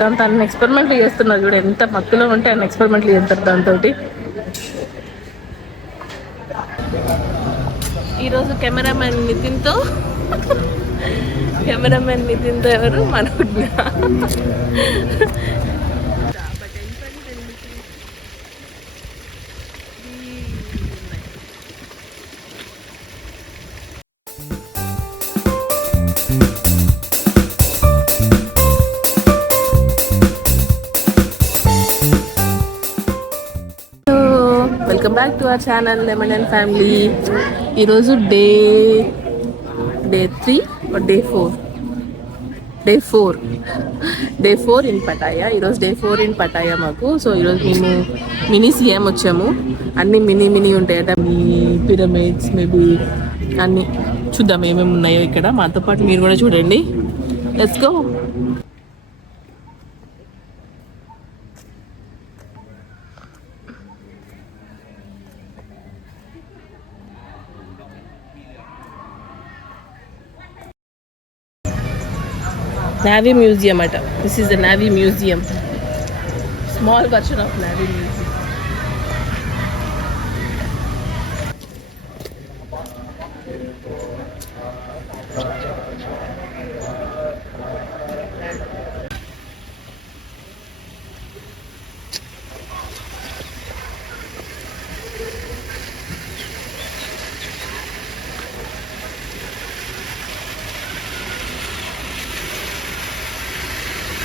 దాంతో అన్ని ఎక్స్పెరిమెంట్లు చేస్తున్నారు చూడు, ఎంత మత్తులో ఉంటే అన్ని ఎక్స్పెరిమెంట్లు చేస్తారు దాంతో. ఈరోజు కెమెరామెన్ నితిన్తో ఎవరు Manogna. Welcome back to our channel lemon and family. ఈరోజు day 3 day four in Pattaya. ఈరోజు డే 4 ఇన్ పటాయా మాకు. సో ఈరోజు మేము మినీ సీఎం వచ్చాము. అన్నీ మినీ ఉంటాయట, మినీ పిరమిడ్స్ మేబీ అన్నీ చూద్దాం ఏమేమి ఉన్నాయో ఇక్కడ. మాతో పాటు మీరు కూడా చూడండి. Let's go. Navy Museum at. This is the Navy Museum. Small version of Navy Museum.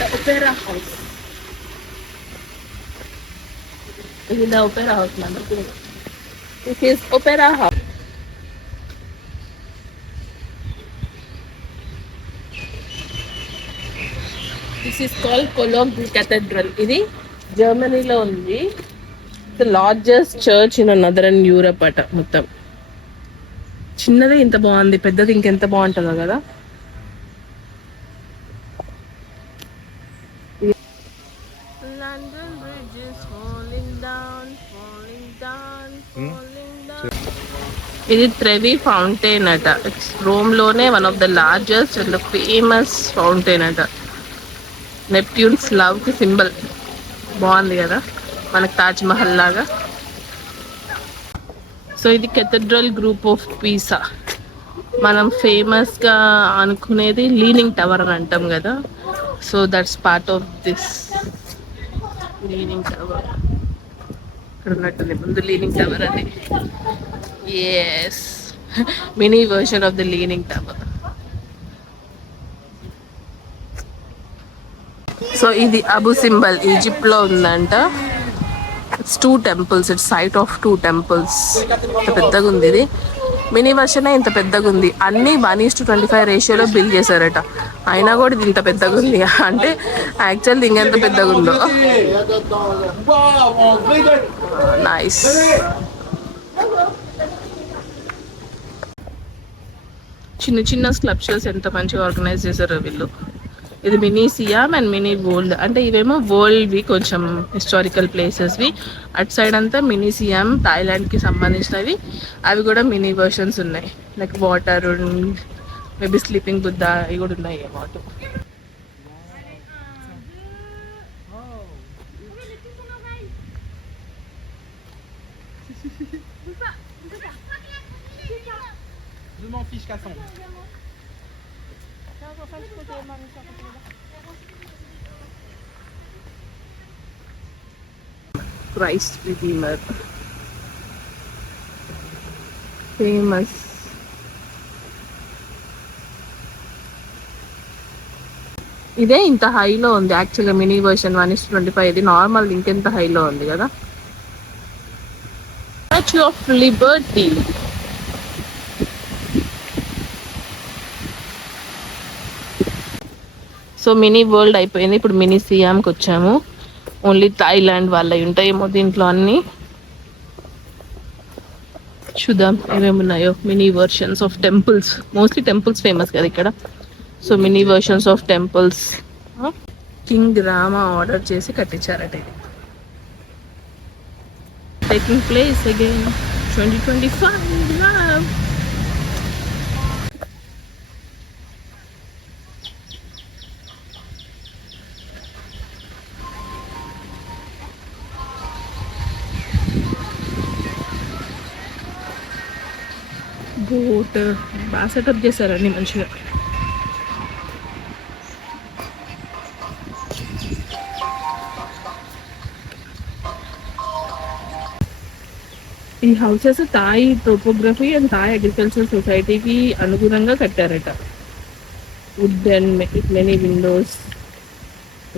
The Opera House. This is the Opera House, man. This is Opera House. This is called Cologne Cathedral. ఇది జర్మనీలో ఉంది. The largest church in northern Europe అట. మొత్తం చిన్నదే ఇంత బాగుంది, పెద్దది ఇంకెంత బాగుంటుందో కదా. London Bridge is falling down. ఇది ట్రెవి ఫౌంటైన్ అట. ఇట్స్ రోమ్లోనే one of the largest and famous fountain అట. నెప్ట్యూన్స్ లవ్కి సింబల్. బాగుంది కదా, మనకు తాజ్ మహల్ లాగా. సో ఇది కెథడ్రల్ గ్రూప్ ఆఫ్ పీసా. మనం ఫేమస్గా అనుకునేది లీనింగ్ టవర్ అని అంటాం కదా. So that's part of this leaning tower. ఇక్కడ ఉన్నట్టుంది ముందు లీనింగ్ టవర్ అది. Yes, mini version of the leaning tower. So ఇది అబు సింబల్, ఈజిప్ట్ లో ఉందంట. It's 2 temples. It's site of 2 temples. ఇంత పెద్దగా ఉంది ఇది. మినీ వర్షనే ఇంత పెద్దగా ఉంది. అన్ని 1:25 రేషియోలో బిల్డ్ చేశారట. అయినా కూడా ఇది ఇంత పెద్దగా ఉంది అంటే యాక్చువల్ ఇంకెంత పెద్దగా ఉందో. నైస్. చిన్న స్కల్ప్చర్స్ ఎంత మంచిగా ఆర్గనైజ్ చేశారో వీళ్ళు. ఇది mini SIAM and mini world. అంటే ఇవేమో వరల్డ్వి, కొంచెం హిస్టారికల్ ప్లేసెస్వి. అటు సైడ్ అంతా మినీ సియామ్ థాయిలాండ్కి సంబంధించినవి. అవి కూడా మినీ వర్షన్స్ ఉన్నాయి. Like water, maybe sleeping Buddha, అవి కూడా ఉన్నాయి అన్నమాట. Christ Redeemer, famous. ఇదే ఇంత హైలో ఉంది యాక్చువల్గా మినీ వర్షన్ 1:25. ఇది నార్మల్ ఇంకెంత హైలో ఉంది కదా. Statue of Liberty. So mini world అయిపోయింది, ఇప్పుడు మినీ సియామ్కి వచ్చాము. ఓన్లీ థాయిలాండ్ వాళ్ళవి ఉంటాయేమో దీంట్లో అన్నీ. చూద్దాం ఏమేమి ఉన్నాయో. Mini versions of temples, mostly temples famous కదా ఇక్కడ. So mini versions of temples. King Rama order చేసి కట్టించారట. ఇది టేకింగ్ ప్లేస్ అగైన్ 2025. బోట్ బాగా సెటప్ చేశారండి మంచిగా. ఈ houses Thai topography and Thai agriculture సొసైటీకి అనుగుణంగా కట్టారట. Wood and many windows,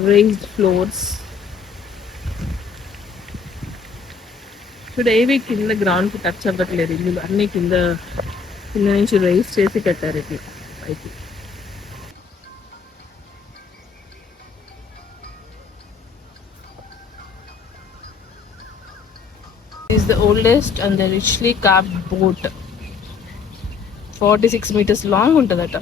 raised floors. ఇప్పుడు ఏవి కింద గ్రౌండ్కి టచ్ అవ్వట్లేదు, ఇల్లు అన్నీ కింద కింద నుంచి రైజ్ చేసి కట్టారు ఇట్లా పైకి. Is the oldest and the richly carved boat. 46 meters long ఉంటుందట.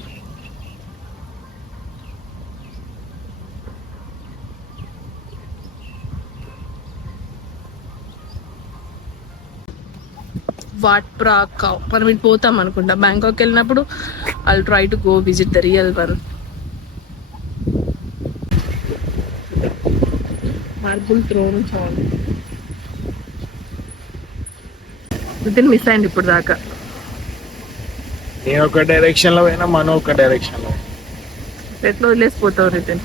వాట్ ప్రాకావ్ మనం ఇటు పోతాం అనుకుంటా బ్యాంకాక్ వెళ్ళినప్పుడు. I'll try to go visit the real one. Marble throne hall. వితిన్ మిస్ అయింది ఇప్పుడు దాకా. నేను ఒక డైరెక్షన్ లో పోయినా, మనం ఒక డైరెక్షన్ లో. ఎట్లా వదిలేసిపోతావు రిటర్న్?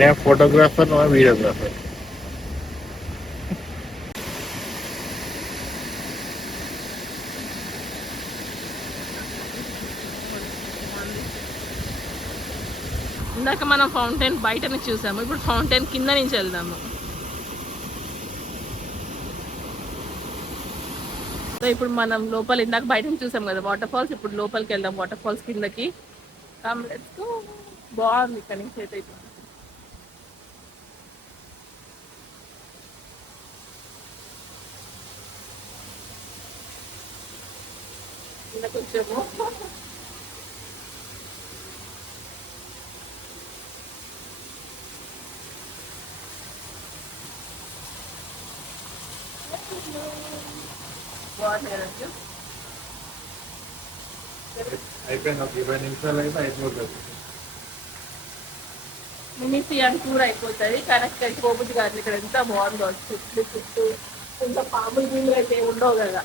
నేను ఫోటోగ్రాఫర్, నువ్వు వీడియోగ్రాఫర్. ఇందాక మనం ఫౌంటైన్ బయట నుంచి చూసాము, ఇప్పుడు ఫౌంటైన్ కింద నుంచి వెళ్దాము. సో ఇప్పుడు మనం లోపల ఇందాక బయట నుంచి చూసాం కదా వాటర్ ఫాల్స్, ఇప్పుడు లోపలికి వెళ్దాం వాటర్ ఫాల్స్ కిందకి. బాగుంది ఇక్కడ నుంచి అయితే. కొంచెము అయిపోయింది, ఒక 20 నిమిషాలు అయితే అయిపోతుంది. మినీ సియాం టూర్ అయిపోతుంది. కనెక్ట్ అయిపోబుద్ది కాదు. ఇక్కడ ఎంత బాగుందో చుట్టూ చుట్టూ. కొంచెం పాములు భూములు అయితే ఉండవు కదా.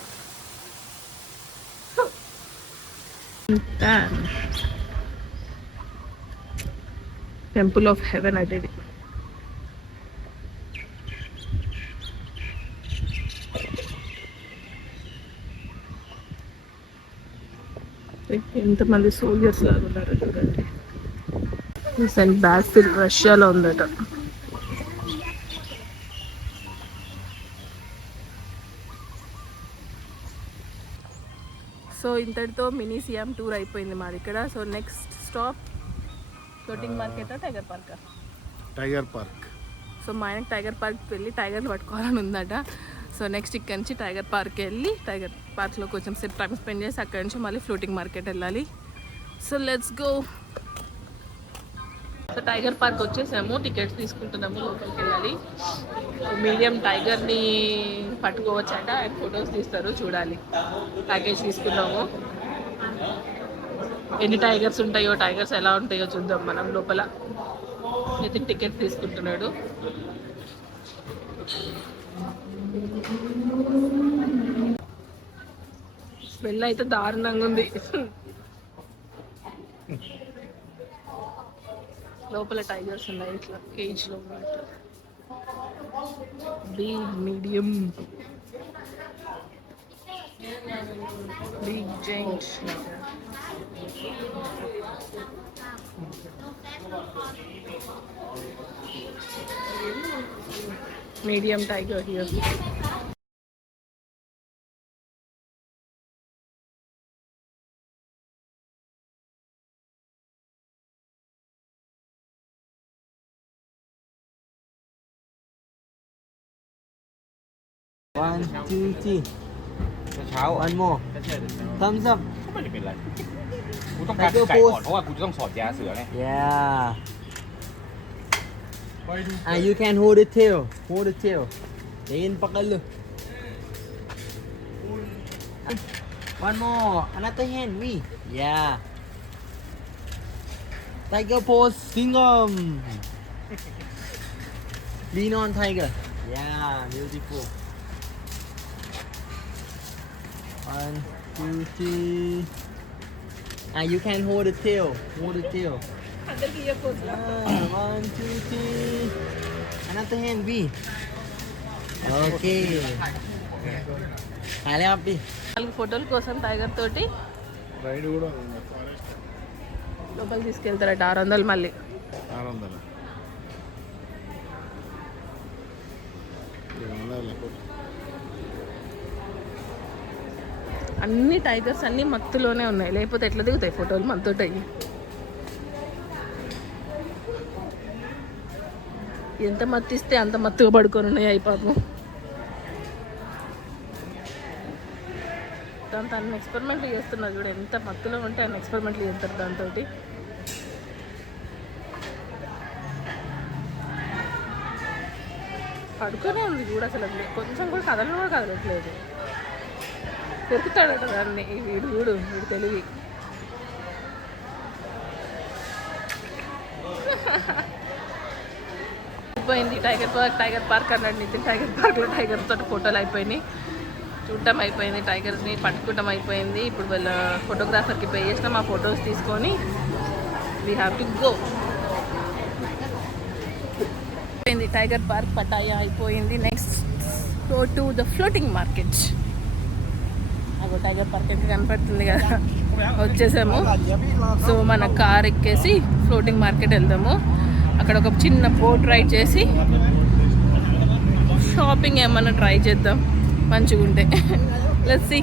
టెంపుల్ ఆఫ్ హెవెన్ అంటే ఇది. ఎంతమంది సోల్జర్స్ లాగా ఉన్నారు చూడండి. సెయింట్ బాసిల్ రష్యాలో ఉందట. సో ఇంతటితో మినీ సియాం టూర్ అయిపోయింది మాది ఇక్కడ. So next stop floating market, tiger park. Tiger park. So మా ఆయనకి టైగర్ పార్క్కి వెళ్ళి టైగర్ని పట్టుకోవాలని ఉందట. సో నెక్స్ట్ ఇక్కడ నుంచి టైగర్ పార్క్కి వెళ్ళి టైగర్ పార్క్లో కొంచెం సేపు టైం స్పెండ్ చేసి అక్కడి నుంచి మళ్ళీ ఫ్లోటింగ్ మార్కెట్ వెళ్ళాలి. So let's go. So tiger park వచ్చేసాము, టికెట్స్ తీసుకుంటున్నాము, లోపలికి వెళ్ళాలి. మీడియం టైగర్ని పట్టుకోవచ్చట, అండ్ ఫొటోస్ తీస్తారు, చూడాలి. ప్యాకేజ్ తీసుకున్నాము. ఎన్ని టైగర్స్ ఉంటాయో, టైగర్స్ ఎలా ఉంటాయో చూద్దాం మనం లోపల. అయితే టికెట్ తీసుకుంటున్నాడు. స్మెల్ అయితే దారుణంగా ఉంది. లోపల టైగర్స్ ఉన్నాయి ఇట్లా కేజ్ లో. Big, medium, big, giant. Medium tiger here. One, two, three. เช้า One more. Thumbs up. ก็ไม่ได้เป็นไรกูต้องการไก่ก่อนเพราะว่ากูจะต้องสอดยาเสือไง Yeah. You can hold the tail. Hold the tail. Tingin pa ka lo. One more. Another hand. We. Yeah. Tiger pose. Singam. Lean on tiger. Yeah. Beautiful. 1, 2, 3. You can hold the tail. Hold the tail. 1, 2, 3. Another hand, V. Okay. Kali api. 4 ఫోటోల కోసం టైగర్ తోటి రైడ్ కూడా ఉంది ఫారెస్ట్ లోపలికి తీసుకెళ్తారట 600 మళ్ళీ. 600. అన్ని టైగర్స్ అన్ని మత్తులోనే ఉన్నాయి, లేకపోతే ఎట్లా దిగుతాయి ఫోటోలు మనతోటి అయ్యి. ఎంత మత్తిస్తే అంత మత్తుగా పడుకొని ఉన్నాయి అయి పాపం. దాంతో అన్ని ఎక్స్పెరిమెంట్లు చేస్తున్నారు చూడు, ఎంత మత్తులో ఉంటే అన్ని ఎక్స్పెరిమెంట్లు చేస్తారు దాంతో. పడుకొనే ఉంది చూడు, అసలు కొంచెం కూడా కదలు కూడా కదలట్లేదు. పెరుగుతాడట దాన్ని వీడు చూడు, వీడు తెలివి. అయిపోయింది టైగర్ పార్క్ అన్నాడు నితిన్. టైగర్ పార్క్లో టైగర్ తోటి ఫోటోలు అయిపోయినాయి, చూడటం అయిపోయింది, టైగర్ని పట్టుకోవటం అయిపోయింది. ఇప్పుడు వాళ్ళ ఫోటోగ్రాఫర్కి పే చేసినాం, ఆ ఫొటోస్ తీసుకొని వీ హ్యావ్ టు గో. అయిపోయింది టైగర్ పార్క్ పటాయా అయిపోయింది. Next go to the floating market. అగో టైగర్ పార్క్ ఎంత కనపడుతుంది కదా, వచ్చేసాము. సో మన కార్ ఎక్కేసి ఫ్లోటింగ్ మార్కెట్ వెళ్దాము. అక్కడ ఒక చిన్న బోట్ రైడ్ చేసి షాపింగ్ ఏమన్నా ట్రై చేద్దాం మంచిగా ఉంటే. Let's see.